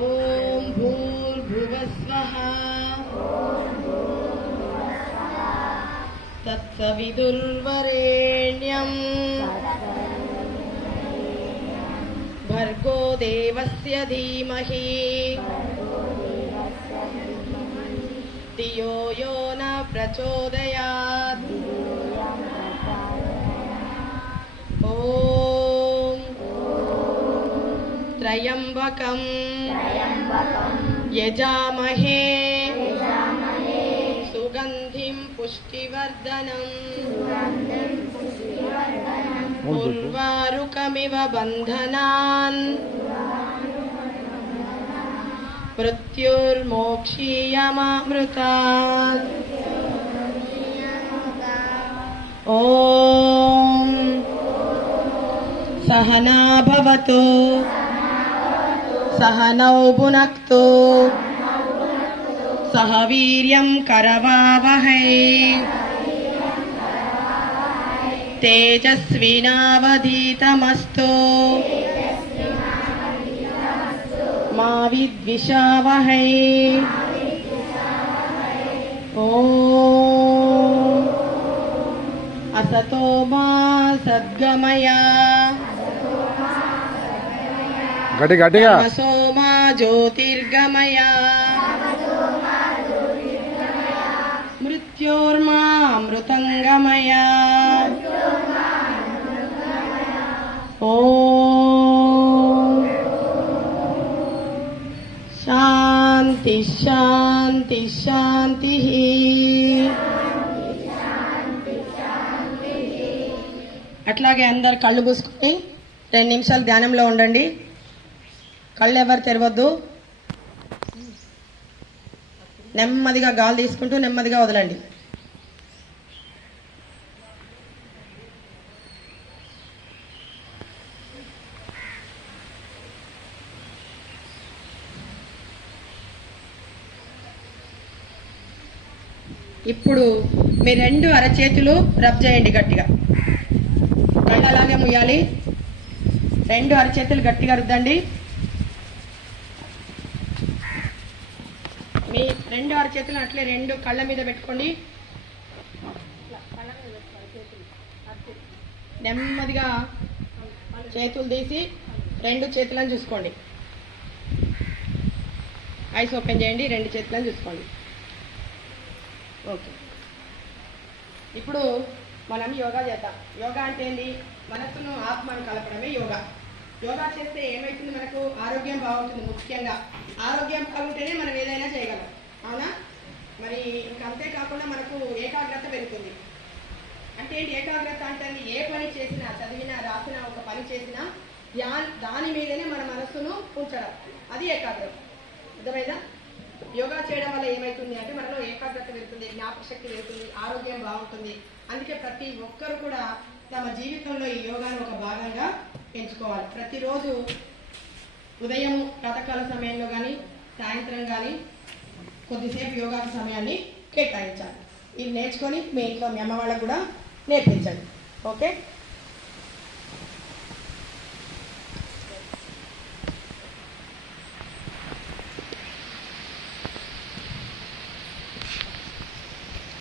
ఓం భూర్భువస్వః తత్సవితుర్వరేణ్యం భర్గో దేవస్య ధీమహి ధియో యో న ప్రచోదయాత్. ఓం త్రయంబకం యజామహే సుగంధిం పుష్టివర్ధనం ఉర్వారుకమివ బంధనాన్ మృత్యుర్మోక్షీయమామృతాత్. ఓం సహనా భవతు సహనౌ భునక్తు సహ వీర్యం కరవావహై తేజస్వినావధీతమస్తు మా విద్విషావహై. ఓం అసతో మా సద్గమయ తమసో మా జ్యోతిర్గమయ మృత్యోర్మా అమృతంగమయ. ఓం శాంతి శాంతి శాంతి. అట్లాగే అందరు కళ్ళు మూసుకొని 2 నిమిషాలు ధ్యానంలో ఉండండి. కళ్ళు ఎవరు తెరవద్దు. నెమ్మదిగా గాలి తీసుకుంటూ నెమ్మదిగా వదలండి. ఇప్పుడు మీ 2 అరచేతులు రబ్ చేయండి గట్టిగా. కళ్ళు అలాగే ముయ్యాలి. 2 అరచేతులు గట్టిగా రుద్దండి. మీ 2 అరచేతులు అట్లే 2 కళ్ళ మీద పెట్టుకోండి. నెమ్మదిగా చేతులు తీసి 2 చేతులను చూసుకోండి. ఐస్ ఓపెన్ చేయండి. 2 చేతులను చూసుకోండి. ఓకే, ఇప్పుడు మనం యోగా చేద్దాం. యోగా అంటే ఏంటి? మనసును ఆత్మను కలపడమే యోగా. యోగా చేస్తే ఏమవుతుంది? మనకు ఆరోగ్యం బాగుంటుంది. ముఖ్యంగా ఆరోగ్యం బాగుంటేనే మనం ఏదైనా చేయగలం, అవునా? మరి ఇంకా అంతేకాకుండా మనకు ఏకాగ్రత పెరుగుతుంది. అంటే ఏంటి ఏకాగ్రత అంటే? ఏ పని చేసినా, చదివినా, రాసినా, ఒక పని చేసినా దాని మీదనే మన మనస్సును ఉంచడం, అది ఏకాగ్రత. అర్థమైందా? యోగా చేయడం వల్ల ఏమవుతుంది అంటే మనలో ఏకాగ్రత పెరుగుతుంది, జ్ఞాపక శక్తి పెరుగుతుంది, ఆరోగ్యం బాగుంటుంది. అందుకే ప్రతి ఒక్కరు కూడా తమ జీవితంలో ఈ యోగాను ఒక భాగంగా పెంచుకోవాలి. ప్రతిరోజు ఉదయం ప్రాతకాల సమయంలో కానీ సాయంత్రం కానీ కొద్దిసేపు యోగా సమయాన్ని కేటాయించాలి. ఇది నేర్చుకొని మీ ఇంట్లో మీ అమ్మ వాళ్ళకు కూడా నేర్పించండి. ఓకే.